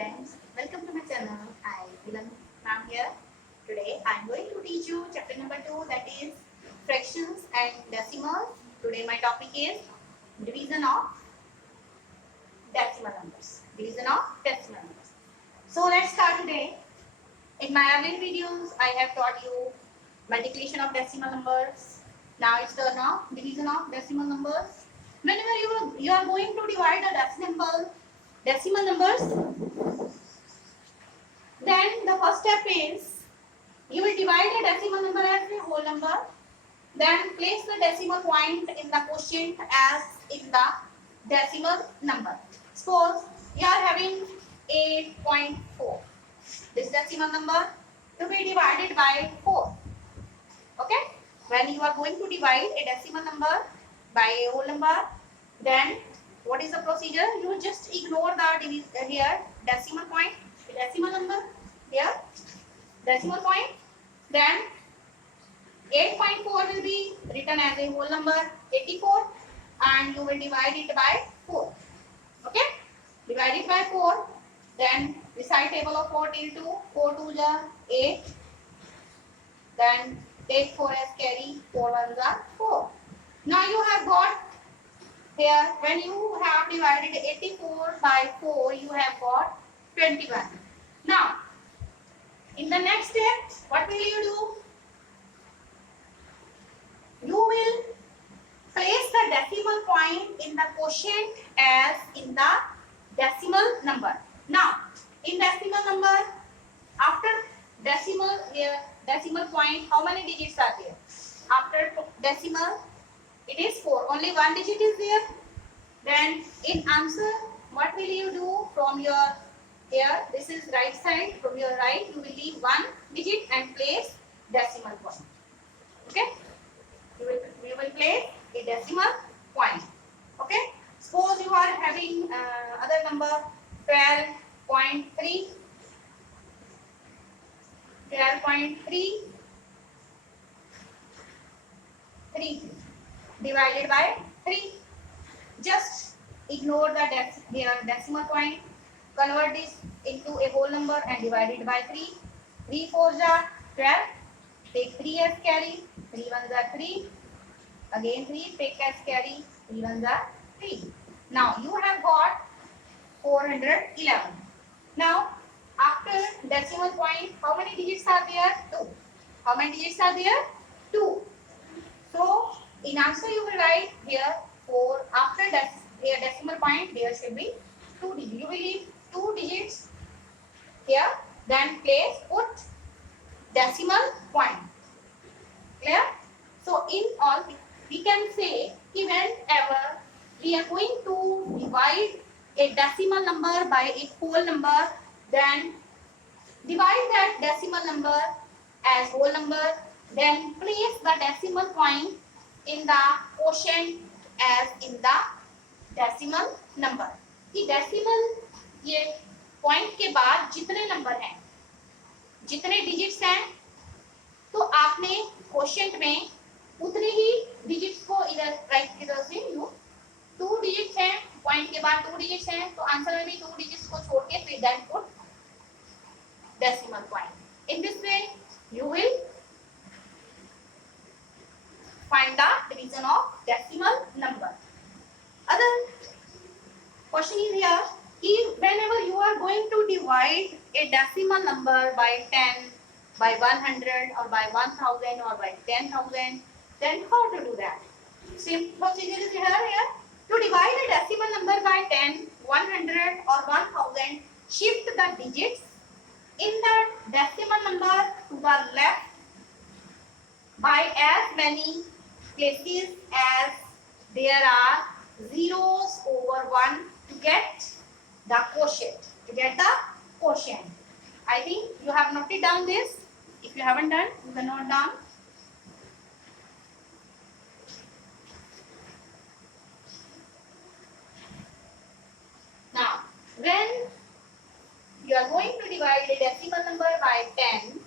friends, welcome to my channel. I Milan ma'am here. Today I am going to teach you chapter number 2, that is fractions and decimals. Today my topic is division of decimal numbers. Division of decimal numbers. So let's start today. In my earlier videos I have taught you multiplication of decimal numbers. Now it's turn of division of decimal numbers. Whenever you are going to divide a decimal numbers, then the first step is you will divide a decimal number as a whole number. Then place the decimal point in the quotient as in the decimal number. Suppose you are having 8.4. This decimal number to be divided by 4. Okay? When you are going to divide a decimal number by a whole number, then what is the procedure? You just ignore the here decimal point, decimal number here, decimal point. Then 8.4 will be written as a whole number 84, and you will divide it by 4. Okay? Divide it by 4. Then recite table of 4 till 2. 4 2 are 8. Then take 4 as carry. 4 1s are 4. Now you have got here, when you have divided 84 by 4, you have got 21. Now, in the next step, what will you do? You will place the decimal point in the quotient as in the decimal number. Now, in decimal number, after decimal point, how many digits are there? After decimal, it is 4. Only one digit is there. Then in answer, what will you do from your here? This is right side. From your right, you will leave one digit and place decimal point. Okay? We will place a decimal point. Okay? Suppose you are having other number 12.3. 12.3 divided by 3. Just ignore the decimal point. Convert this into a whole number and divide it by 3. 3 4s are 12. Take 3 as carry. 3 1s are 3. Again 3. Take as carry. 3 1s are 3. Now you have got 411. Now after decimal point, how many digits are there? 2. How many digits are there? 2. So in answer you will write here 4. After decimal point, there should be 2 digits. You will leave 2 digits here. Then put decimal point. Clear? So in all, we can say whenever we are going to divide a decimal number by a whole number, then divide that decimal number as whole number. Then place the decimal point in the quotient as in the decimal number. कि decimal ये point के बाद जितने number हैं, जितने digits हैं, तो आपने quotient में उतने ही digits को इधर right की तरफ से 2 digits हैं, point के बाद 2 digits हैं, तो आंसर में भी 2 digits को छोड़ के फिर then put decimal point. In this way, you will find the division of decimal number. Other question is here, whenever you are going to divide a decimal number by 10, by 100 or by 1000 or by 10,000, then how to do that? Same procedure is here. To divide a decimal number by 10, 100 or 1000, shift the digits in the decimal number to the left by as many places as there are zeros over 1 to get the quotient. I think you have noted down this. If you haven't done, you can note down. Now, when you are going to divide a decimal number by 10,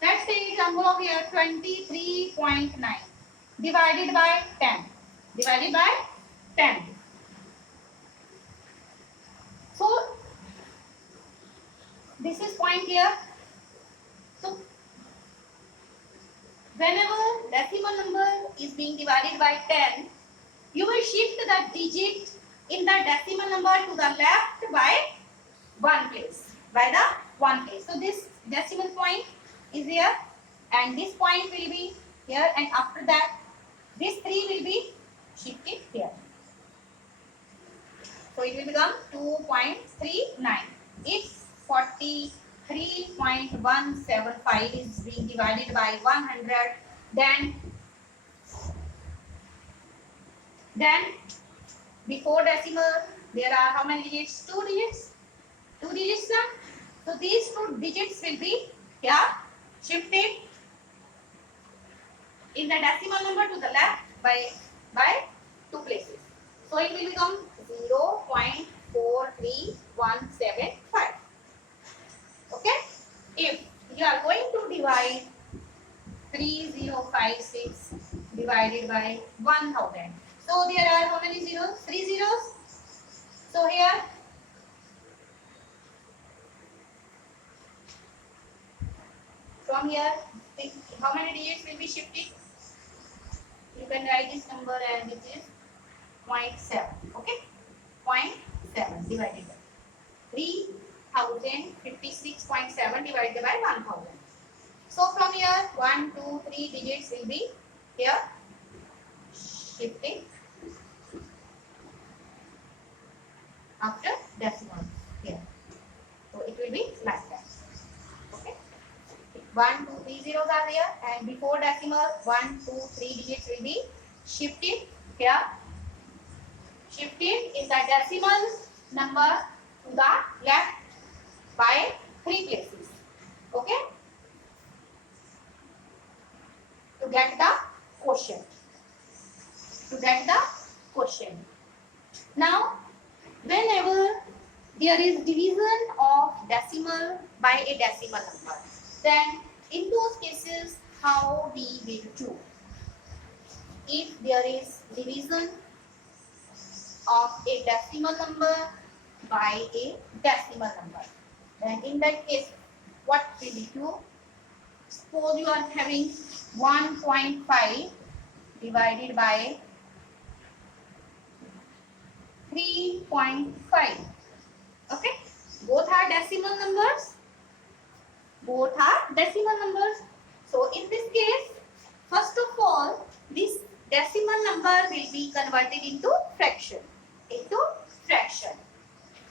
let's say example of here 23.9 divided by 10. Divided by 10. So this is point here. So whenever decimal number is being divided by 10, you will shift the digit in the decimal number to the left by one place. So this decimal point is here and this point will be here, and after that this 3 will be shifted here. So it will become 2.39. If 43.175 is being divided by 100, then before decimal there are how many digits? 2 digits. 2 digits now. So these 2 digits will be here shifted in the decimal number to the left by 2 places. So it will become 0.43175. Okay. If you are going to divide 3056 divided by 1000. So there are how many zeros? 3 zeros. So here from here how many digits will be shifted? You can write this number and it is 0.7. Okay. 0.7 divided by 3056.7 divided by 1000. So from here 1, 2, 3 digits will be here shifting after decimal here. So it will be like that. Okay. 1, 2, 3 zeros are there, and before decimal 1, 2, 3 digits will be shifted here. Shifted in the decimal number to the left by 3 places. Okay. To get the quotient. Now, whenever there is division of decimal by a decimal number, then in those cases how we will do? If there is division of a decimal number by a decimal number, then in that case what will we do? Suppose you are having 1.5 divided by 3.5. Okay, both are decimal numbers. So in this case, first of all, this decimal number will be converted into fraction.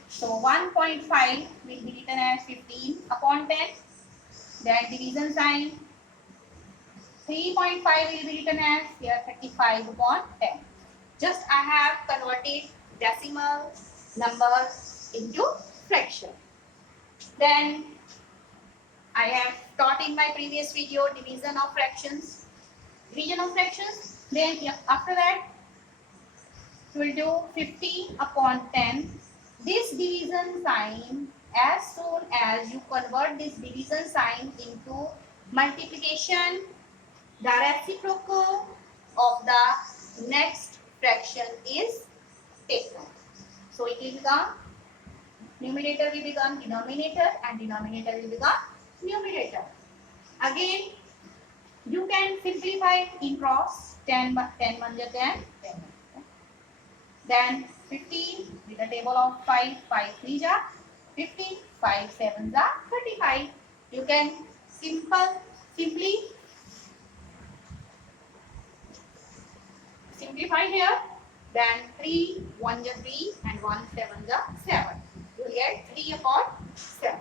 So 1.5 will be written as 15 upon 10. Then division sign. 3.5 will be written as here 35 upon 10. Just I have converted decimal numbers into fraction. Then I have taught in my previous video division of fractions. Then after that we will do 50 upon 10. This division sign, as soon as you convert this division sign into multiplication, the reciprocal of the next fraction is taken. So it will become, numerator will become denominator and denominator will become numerator. Again, you can simplify in cross. 10 1 10. Then 15 with a table of 5 3 are 15, 5 7 are 35. You can simply simplify here. Then 3 1 is 3 and 1 7 is 7. You will get 3 upon 7.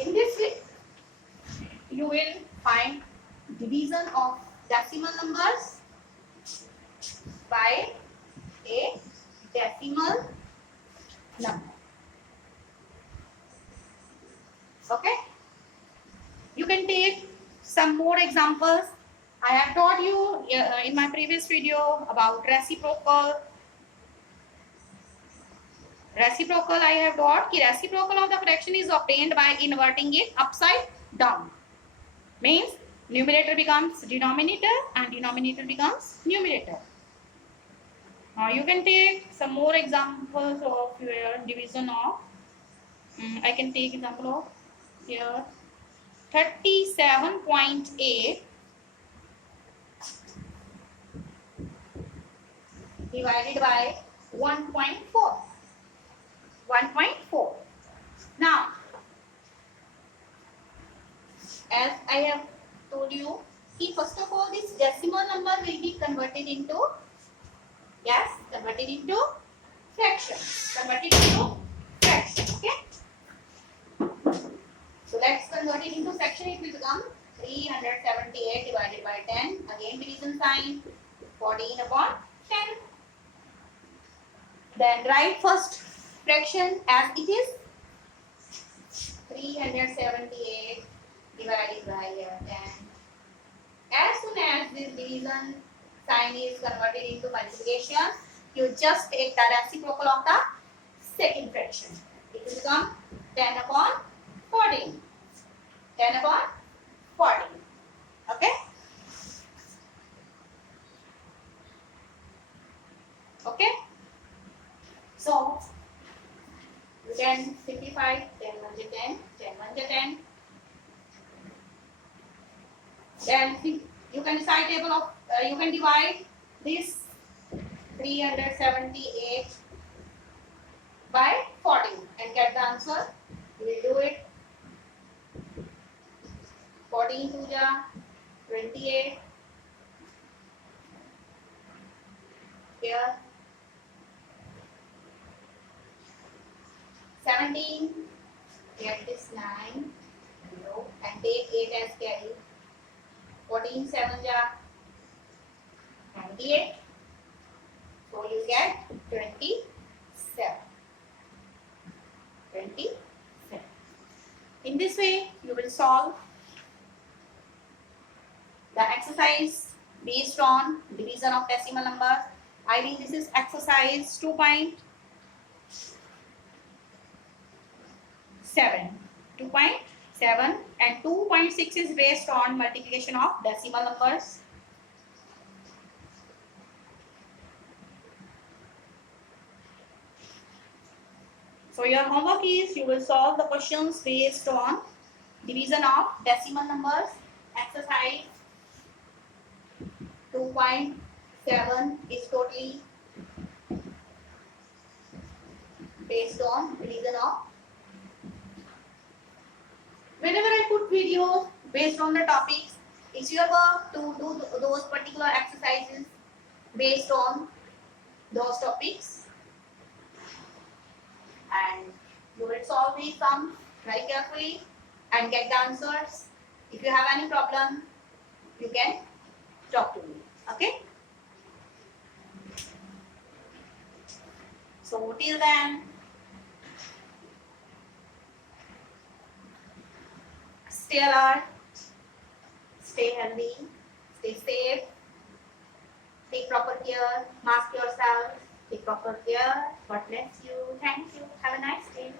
In this way, you will find division of decimal numbers by a decimal number. Okay. You can take some more examples. I have taught you in my previous video about reciprocal. I have taught that reciprocal of the fraction is obtained by inverting it upside down. Means numerator becomes denominator and denominator becomes numerator. Now you can take some more examples of your division of I can take example of here 37.8 divided by 1.4. 1.4. Now, as I have told you, first of all, this decimal number will be converted into, yes, converted into fraction. Converted into fraction, okay? So let's convert it into fraction. It will become 378 divided by 10. Again division sign, 14 upon 10. Then write first fraction as it is, 378 divided by 10. As soon as this division sign is converted into multiplication, you just take the reciprocal of the second fraction. It will become 10 upon 14. 10 upon 14. Okay? Okay? So, you can simplify 10 1 is 10, 10 1 is 10. Then you can decide table of, you can divide this 378 by 14 and get the answer. You will do it. 14 to the 28. Here 17. Get this 9 below and take 8 as carry. 14 7 ja 98. So you get 27. 27. In this way, you will solve the exercise based on division of decimal number. I mean, this is exercise 2.7. 2.7 and 2.6 is based on multiplication of decimal numbers. So your homework is you will solve the questions based on division of decimal numbers. Exercise 2.7 is totally based on division of. Whenever I put videos based on the topics, it's your work to do those particular exercises based on those topics. And you will solve these sums very carefully and get the answers. If you have any problem, you can talk to me. Okay? So till then, stay alert, stay healthy, stay safe, take proper care, mask yourself, take proper care. God bless you. Thank you. Have a nice day.